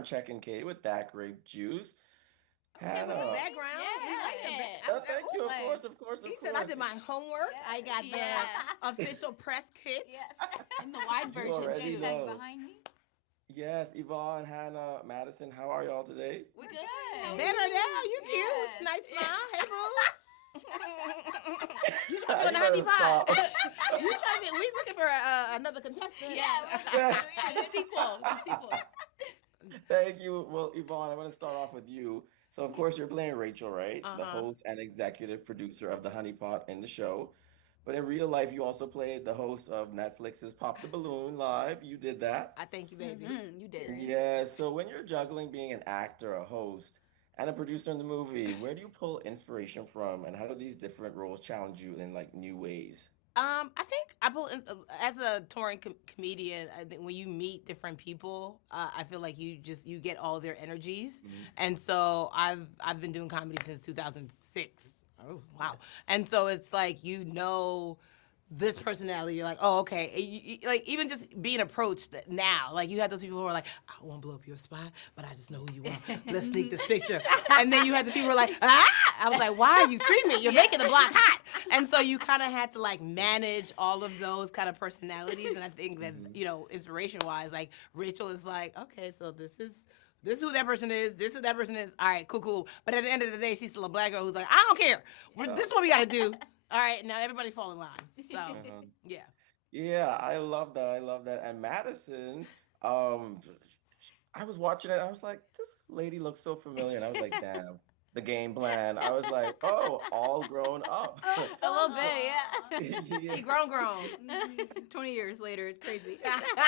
around Chet Kincaid with that grape juice. Okay, with the Hannah. background, we Yeah. like the back. Oh, thank you. Of Like, course, of course, He of said I course. did my homework. I got Yeah. the official press kit. Yes. In the wide You version already too. know. Behind me. Yes, Yvonne, Hannah, Madison, how are y'all today? We We're good. good. Better now. You cute. Yes. Nice smile. Hey, boo. You trying to be on You the better honey pot? stop. You trying to be? We looking for another contestant? Yeah, the sequel. The sequel. Thank you. Well, Yvonne, I'm going to start off with you. So, of course, you're playing Rachel, right? The Uh-huh. host and executive producer of The Honey Pot in the show. But in real life, you also played the host of Netflix's Pop the Balloon Live. You did that. I thank you, baby. You did. Yeah. So, when you're juggling being an actor, a host, and a producer in the movie, where do you pull inspiration from, and how do these different roles challenge you in like new ways? I think as a touring comedian, I think when you meet different people, I feel like you get all their energies, Mhm. and so I've been doing comedy since 2006. Oh wow! And so it's like this personality. You're like, oh okay. Like even just being approached now, like you have those people who are like, I won't blow up your spot, but I just know who you are. Let's sneak this picture. And then you have the people who are like, ah! I was like, why are you screaming? You're making the block hot. And so you kind of had to like manage all of those kind of personalities. And I think that, inspiration wise, like Rachel is like, okay, so this is who that person is. This is who that person is. All right, cool, cool. But at the end of the day, she's still a black girl who's like, I don't care. This is what we got to do. All right, now everybody fall in line. So, Uh-huh. yeah. Yeah, I love that. I love that. And Madison, um, I was watching it. I was like, this lady looks so familiar. And I was like, damn, the game plan. I was like, oh, all grown up. A little bit, yeah. Yeah, She grown. 20 years later, it's crazy.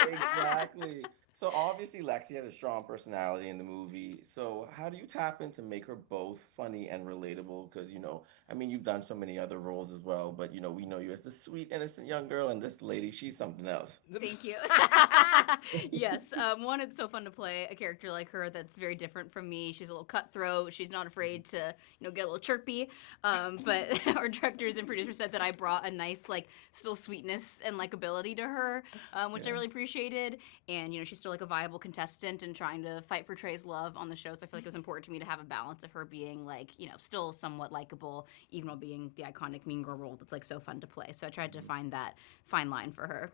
exactly. So obviously Lexi has a strong personality in the movie. So how do you tap in to make her both funny and relatable? Because, I mean, you've done so many other roles as well, but, we know you as the sweet, innocent young girl, and this lady, she's something else. Thank you. Yes. One, it's so fun to play a character like her that's very different from me. She's a little cutthroat. She's not afraid to, get a little chirpy. But our directors and producers said that I brought a nice, like, still sweetness and likability to her, which I Yeah. really appreciated. And, she's still like a viable contestant and trying to fight for Trey's love on the show. So I feel like it was important to me to have a balance of her being, like, still somewhat likable, even while being the iconic mean girl role that's, like, so fun to play. So I tried to find that fine line for her.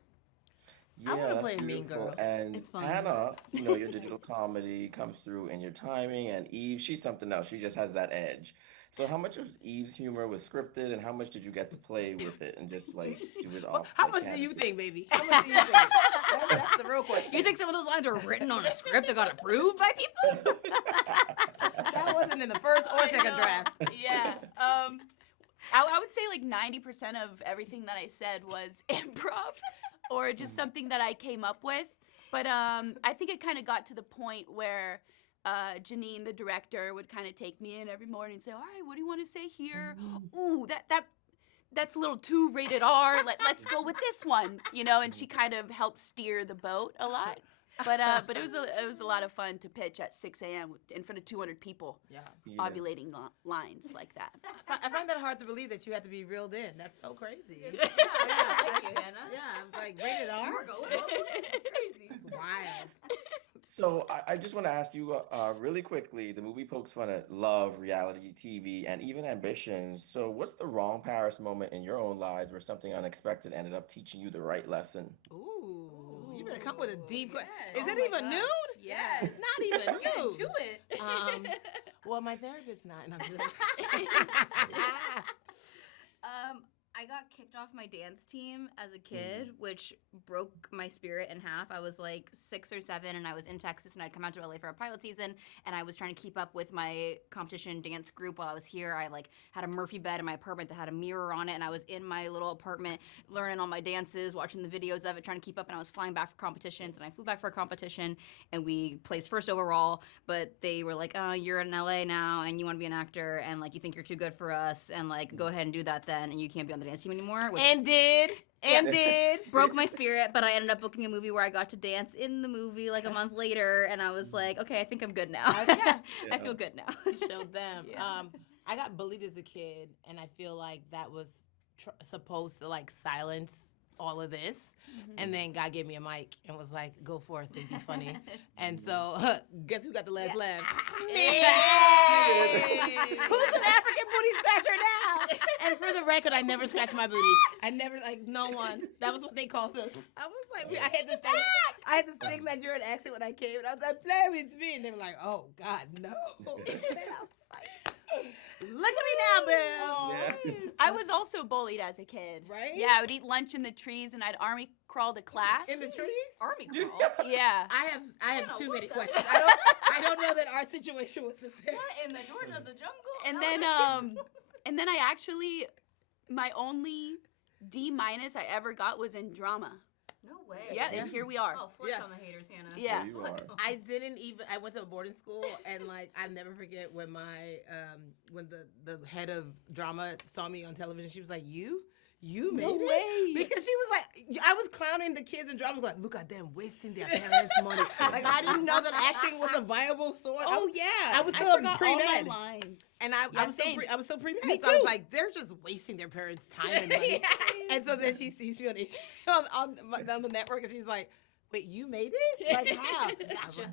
I wanna Yeah, play that's a mean beautiful. girl. And It's fun. Hannah, your digital comedy comes through in your timing, and Eve, she's something else. She just has that edge. So how much of Eve's humor was scripted, and how much did you get to play with it and just like do it off How like much do you candidly? think, baby? How much do you think? That's the real question. You think some of those lines were written on a script that got approved by people? That wasn't in the first or I second know. draft. Yeah. I would say like 90% of everything that I said was improv or just something that I came up with. But I think it kind of got to the point where Janine, the director, would kind of take me in every morning and say, all right, what do you want to say here? Ooh, that's a little too rated R. Let's go with this one, and she kind of helped steer the boat a lot. But it was a lot of fun to pitch at 6 a.m. in front of 200 people, Yeah. Yeah. ovulating lines like that. I find that hard to believe that you had to be reeled in. That's so crazy. Thank you, Hannah. Yeah, I'm like rated R. Crazy. It's wild. So I just want to ask you really quickly. The movie pokes fun at love, reality TV, and even ambitions. So what's the wrong Paris moment in your own lives where something unexpected ended up teaching you the right lesson? Ooh, you better come with a deep question. yes. Is Oh it my even gosh. nude? Yes. It's not even Get nude. into it. Well, my therapist not. And I'm just I got kicked off my dance team as a kid, which broke my spirit in half. I was like 6 or 7, and I was in Texas, and I'd come out to LA for a pilot season, and I was trying to keep up with my competition dance group while I was here. I like had a Murphy bed in my apartment that had a mirror on it, and I was in my little apartment learning all my dances, watching the videos of it, trying to keep up, and I was flying back for competitions, and I flew back for a competition, and we placed first overall, but they were like, oh, you're in LA now, and you want to be an actor, and like you think you're too good for us, and like go ahead and do that then, and you can't be on the dance team anymore, which and did. broke my spirit. But I ended up booking a movie where I got to dance in the movie like a month later, and I was like, okay, I think I'm good now. Yeah. I feel good now. You showed them. Yeah. I got bullied as a kid, and I feel like that was supposed to like silence all of this. And then God gave me a mic and was like, go forth and be funny. And so, guess who got the last laugh? Me! Who's an African booty scratcher now? And for the record, I never scratched my booty. I never, like, no one. That was what they called us. I was like, I had this thick Nigerian accent when I came, and I was like, play with me. And they were like, oh, God, no. And I was like, look at me now, Bill. Yeah. I was also bullied as a kid. Right? Yeah, I would eat lunch in the trees, and I'd army crawl to class. In the trees? Army crawl. Yeah. I have Anna, too what many the questions. hell? I don't know that our situation was the same. What in the Georgia, the jungle? And then I actually, my only D- I ever got was in drama. No way. Yeah, and here we are. Oh, flex Yeah. on the haters, Hannah. Yeah. There you Flex are. on- I didn't even. I went to a boarding school, and like I never forget when when the head of drama saw me on television. She was like, "You made it," way. because she was like, I was clowning the kids in drama, like, "Look at them wasting their parents' money." Like I didn't know that acting was a viable source. Oh yeah, I was still forgot all my pre-med. lines. And I Yeah, was still same. I was still pre-med. Me So I was too. like, they're just wasting their parents' time and money. Yeah. And so then she sees me on the network, and she's like, "Wait, you made it? Like how?"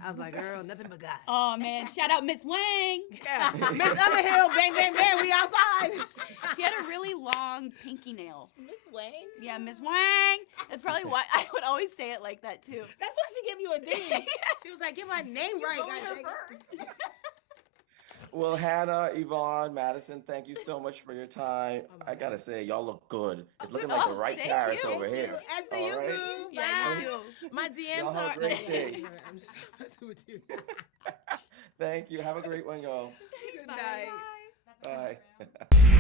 I was like, "Girl, nothing but God." Oh man, shout out Miss Wang. Yeah, Miss Underhill, bang, bang, bang, we outside. She had a really long pinky nail. Miss Wang. Yeah, Miss Wang. That's probably why I would always say it like that too. That's why she gave you a D. She was like, "Get my name right, told God her dang it." first. Well, Hannah, Yvonne, Madison, thank you so much for your time. Oh my I gotta say, y'all look good. It's looking Oh, like the right thank Paris you. over Thank here. you. As do you, All right? boo. Yeah, Bye. you too. My DMs Y'all have are. a great day. I'm just messing with you. Thank you. Have a great one, y'all. Good Bye. night. That's our Bye. Instagram.